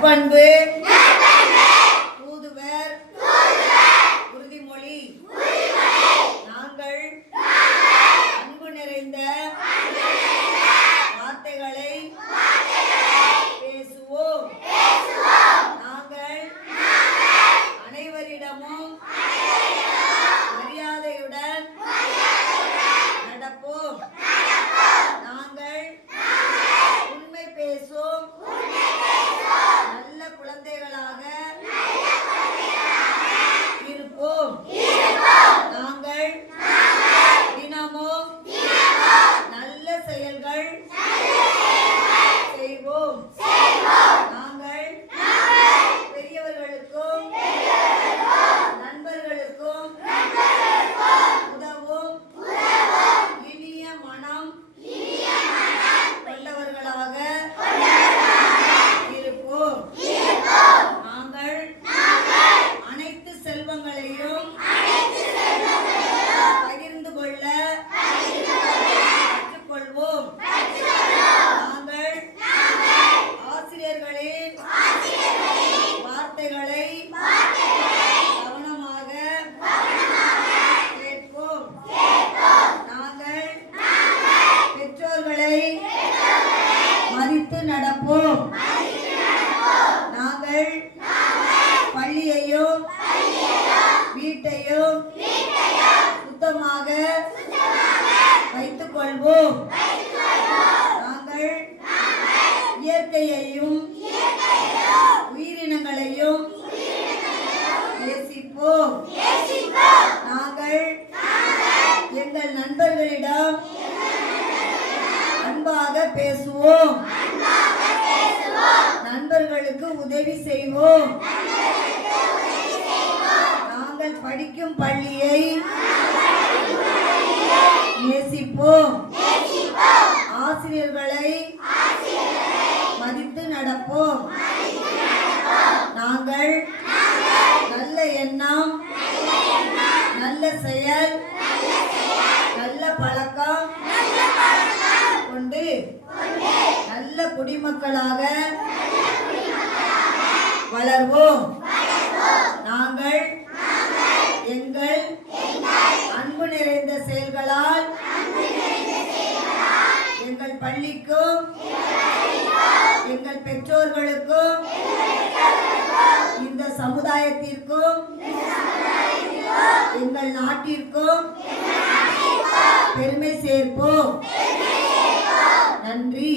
நற்பண்பு, தூதுவர், உறுதிமொழி. நாங்கள் அன்பு நிறைந்த வார்த்தைகளை பேசுவோம். நாங்கள் அனைவரிடமும் மரியாதையுடன் நடப்போம். நாங்கள் உண்மை பேசும் நல்ல குழந்தைகளாக இருப்போம். நாங்கள் தினமும் நல்ல செயல்கள் செய்வோம். நாங்கள் பெரியவர்களுக்கும் நண்பர்களுக்கும் உதவும் இனிய மனம் கொண்டவர்களாக இருப்போம். நாங்கள் அனைத்து செல்வங்களையும் பகிர்ந்து கொள்ள கற்றுக்கொள்வோம். நாங்கள் ஆசிரியர்களின் வார்த்தைகளை கவனமாக கேட்போம். நாங்கள் பெற்றோர்களை மதித்து நடப்போம். நாங்கள் பள்ளியையும் வீட்டையும் சுத்தமாக வைத்துக் கொள்வோம். நாங்கள் இயற்கையையும் உயிரினங்களையும் நேசிப்போம். நாங்கள் எங்கள் நண்பர்களிடம் அன்பாக பேசுவோம். நண்பர்களுக்கு உதவி செய்வோம். நாங்கள் படிக்கும் பள்ளியை நேசிப்போம். ஆசிரியர்களை மதித்து நடப்போம். நாங்கள் நல்ல எண்ணம், நல்ல செயல், நல்ல பழக்கம் கொண்டு நல்ல குடிமக்களாக வளர்வோம். நாங்கள் எங்கள் அன்பு நிறைந்த செயல்களால் எங்கள் பள்ளிக்கும் எங்கள் பெற்றோர்களுக்கும் இந்த சமுதாயத்திற்கும் எங்கள் நாட்டிற்கும் பெருமை சேர்ப்போம். நன்றி.